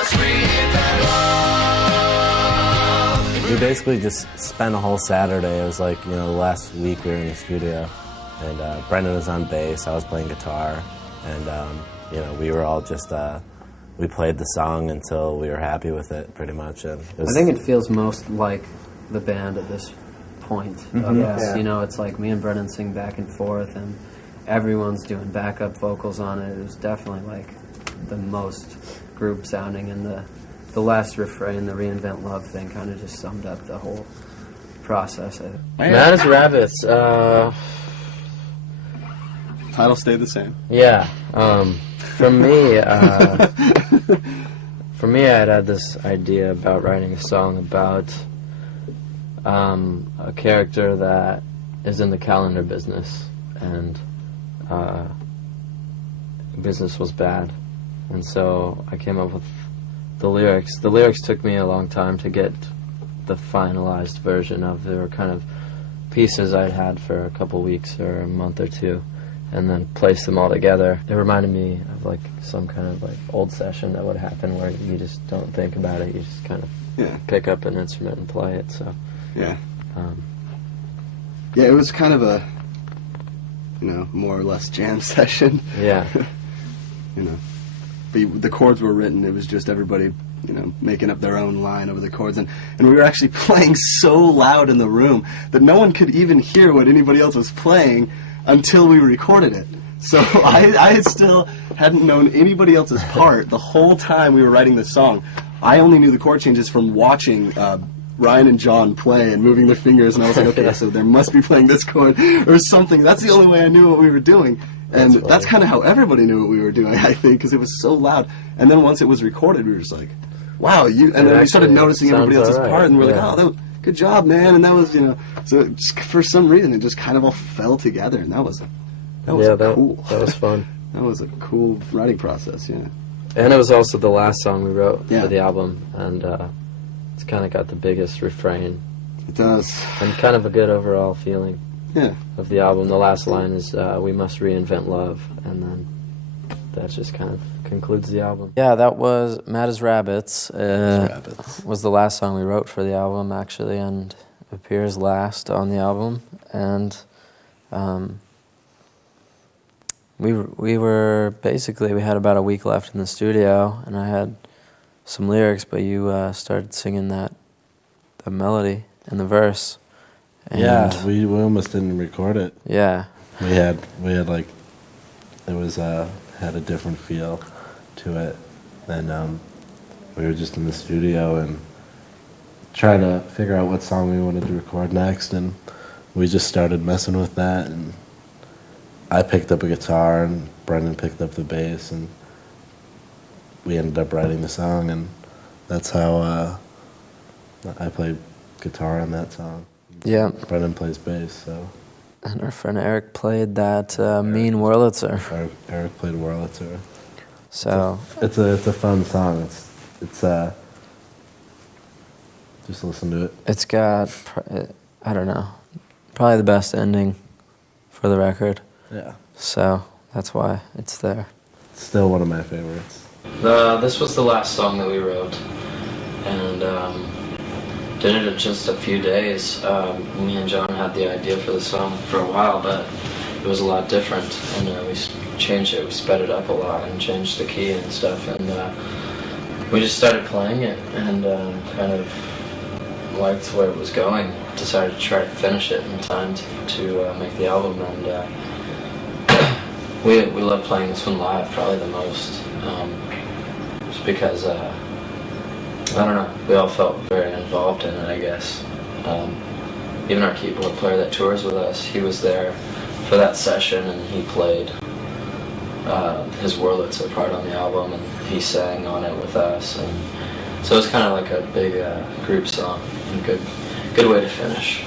must reinvent love. We basically just spent a whole Saturday. It was like, the last week we were in the studio, and Brendan was on bass, I was playing guitar, and we were all just we played the song until we were happy with it, pretty much. And I think it feels most like the band at this point. It's like me and Brendan sing back and forth, and everyone's doing backup vocals on it. It was definitely like the most group sounding, and the last refrain, the Reinvent Love thing, kind of just summed up the whole process. Mad as Rabbits. Title stayed the same. Yeah. For me, I had this idea about writing a song about a character that is in the calendar business, and business was bad, and so I came up with the lyrics. The lyrics took me a long time to get the finalized version of. They were kind of pieces I'd had for a couple weeks or a month or two, and then placed them all together. It reminded me of like some kind of like old session that would happen where you just don't think about it, you just kind of pick up an instrument and play it. So yeah, it was kind of a more or less jam session. Yeah. But the chords were written. It was just everybody making up their own line over the chords, and we were actually playing so loud in the room that no one could even hear what anybody else was playing until we recorded it. So I still hadn't known anybody else's part the whole time we were writing the song. I only knew the chord changes from watching Ryan and John play and moving their fingers, and I was like, okay, so they must be playing this chord or something. That's the only way I knew what we were doing. And that's kind of how everybody knew what we were doing, I think, because it was so loud. And then once it was recorded, we were just like, wow, and then we started noticing everybody else's part, and we're like, oh, good job, man. And that was, so just, for some reason, it just kind of all fell together, and that was cool. That was fun. That was a cool writing process, yeah. And it was also the last song we wrote for the album, and it's kind of got the biggest refrain. It does. And kind of a good overall feeling of the album. The last line is, we must reinvent love, and then that just kind of concludes the album. Yeah, that was Mad as Rabbits. Was the last song we wrote for the album, actually, and appears last on the album. And we were basically, we had about a week left in the studio, and I had some lyrics, but you started singing the melody and the verse. And we almost didn't record it. Yeah. We had like, it was had a different feel to it, and we were just in the studio and trying to figure out what song we wanted to record next, and we just started messing with that, and I picked up a guitar and Brendan picked up the bass, and we ended up writing the song, and that's how I played guitar on that song. Yeah. Brendan plays bass, so. And our friend Eric played that Mean Wurlitzer. Eric played Wurlitzer. So it's a fun song. It's just listen to it. It's got, I don't know, probably the best ending for the record. Yeah. So that's why it's there. It's still one of my favorites. This was the last song that we wrote, and did it in just a few days. Me and John had the idea for the song for a while, but it was a lot different, and we changed it. We sped it up a lot and changed the key and stuff, and we just started playing it, and kind of liked where it was going. Decided to try to finish it in time to make the album, and we love playing this one live probably the most, just because I don't know, we all felt very involved in it, I guess. Even our keyboard player that tours with us, he was there for that session, and he played his Wurlitzer part on the album, and he sang on it with us, and so it was kind of like a big group song, and a good way to finish.